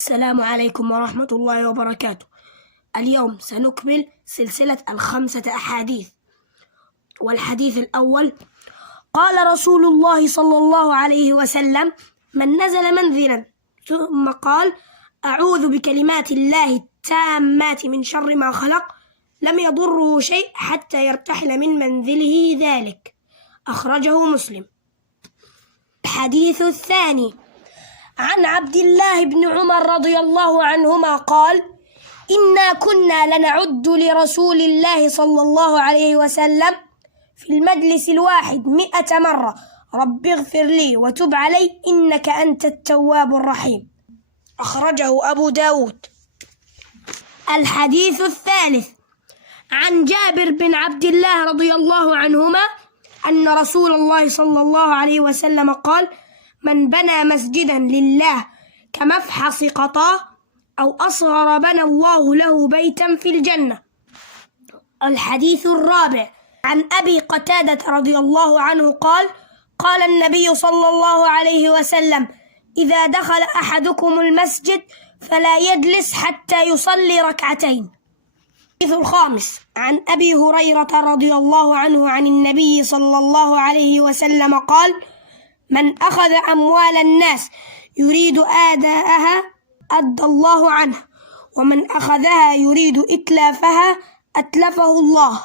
السلام عليكم ورحمة الله وبركاته. اليوم سنكمل سلسلة الخمسة أحاديث، والحديث الأول: قال رسول الله صلى الله عليه وسلم: من نزل منزلا ثم قال: أعوذ بكلمات الله التامات من شر ما خلق، لم يضره شيء حتى يرتحل من منزله ذلك. أخرجه مسلم. الحديث الثاني: عن عبد الله بن عمر رضي الله عنهما قال: إنا كنا لنعد لرسول الله صلى الله عليه وسلم في المجلس الواحد 100 مرة: رب اغفر لي وتب علي إنك أنت التواب الرحيم. أخرجه أبو داود. الحديث الثالث: عن جابر بن عبد الله رضي الله عنهما أن رسول الله صلى الله عليه وسلم قال: من بنى مسجدا لله كمفحص قطاه أو أصغر بنى الله له بيتا في الجنة. الحديث الرابع: عن أبي قتادة رضي الله عنه قال: قال النبي صلى الله عليه وسلم: إذا دخل أحدكم المسجد فلا يجلس حتى يصلي ركعتين. الحديث الخامس: عن أبي هريرة رضي الله عنه عن النبي صلى الله عليه وسلم قال: من أخذ أموال الناس يريد آداءها أدى الله عنه، ومن أخذها يريد إتلافها أتلفه الله.